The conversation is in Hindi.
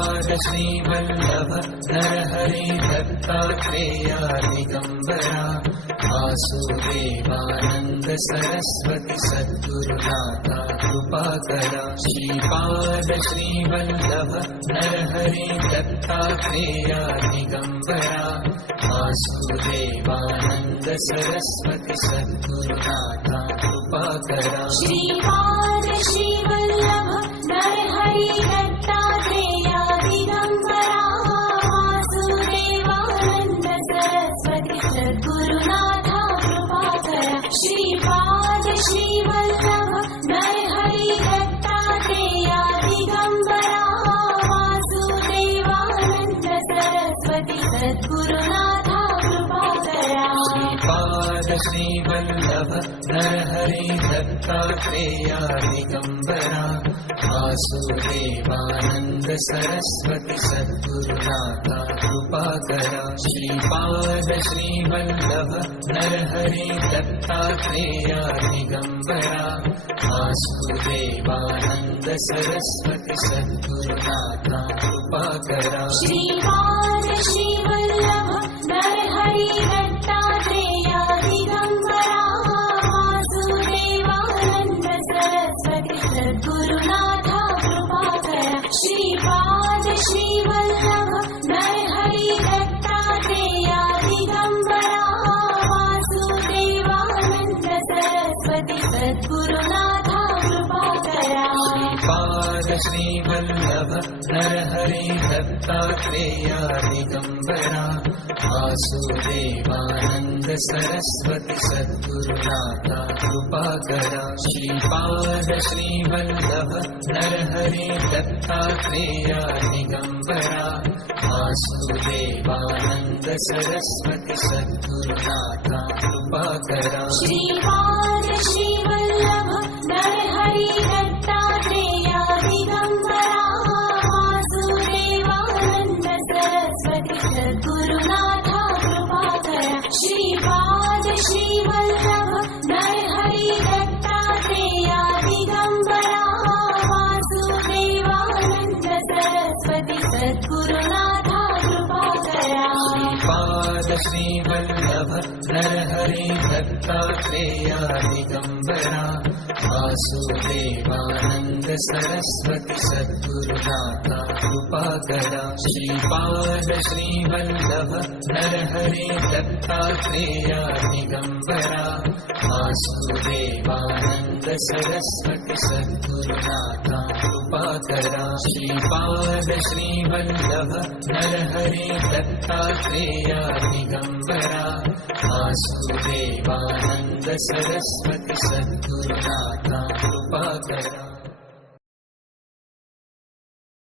श्रीपाद श्रीवल्लभ नरहरि दत्तात्रेया दिगंबरा वासुदेवानंद सरस्वती सद्गुरुनाथा कृपाकरा श्रीपाद श्रीवल्लभ नरहरि दत्तात्रेया दिगंबरा वासुदेवानंद सरस्वती सद्गुरुनाथा कृपाकरा श्रीपाद श्रीवल्लभ नरहरि दत्तात्रेया दिगंबरा वासुदेवानंद सरस्वती सद्गुरुनाथा कृपाकरा श्रीपाद श्रीवल्लभ नरहरि दत्तात्रेया दिगंबरा वासुदेवानंद सरस्वती सद्गुरुनाथा कृपाकरा श्रीपाद श्रीवल्लभ नरहरि दत्तात्रेया दिगंबरा वासुदेवानंद सरस्वती सद्गुरुनाथा कृपाकरा श्रीपाद श्रीवल्लभ नरहरि दत्तात्रेया दिगंबरा वासुदेवानंद सरस्वती सद्गुरुनाथा कृपाकरा श्रीपाद श्रीवल्लभ नरहरि दत्तात्रेया दिगंबरा वासुदेवानंद सरस्वती सद्गुरुनाथा कृपाकरा श्रीपाद श्रीवल्लभ नरहरि दत्तात्रेया दिगंबरा वासुदेवानंद सरस्वती सद्गुरुनाथा कृपाकरा श्रीपाद श्रीवल्लभ नरहरि दत्तात्रेया दिगंबरा वासुदेवानंद सरस्वती सद्गुरुनाथा कृपाकरा श्रीपाद श्रीवल्लभ नरहरि दत्तात्रेया दिगंबरा वासुदेवानंद सरस्वती सद्गुरुनाथा कृपाकरा श्रीपाद श्रीवल्लभ नरहरि दत्तात्रेया दिगंबरा वासुदेवानंद सरस्वती सद्गुरुनाथा कृपाकरा श्रीपाद श्रीवल्लभ नरहरि दत्तात्रेया दिगंबरा वासुदेवानंद सरस्वती सद्गुरुनाथा कृपाकरा श्रीपाद श्रीवल्लभ नरहरि दत्तात्रेया दिगंबरा वासुदेवानंद सरस्वती सद्गुरुनाथा कृपाकरा श्रीपाद श्रीवल्लभ नरहरि दत्तात्रेया दिगंबरा वासुदेवानंद सरस्वती सद्गुरुनाथा कृपाकरा श्रीपाद श्रीवल्लभ नरहरि दत्तात्रेया दिगंबरा वासुदेवानंद सरस्वती सद्गुरुनाथा कृपाकरा।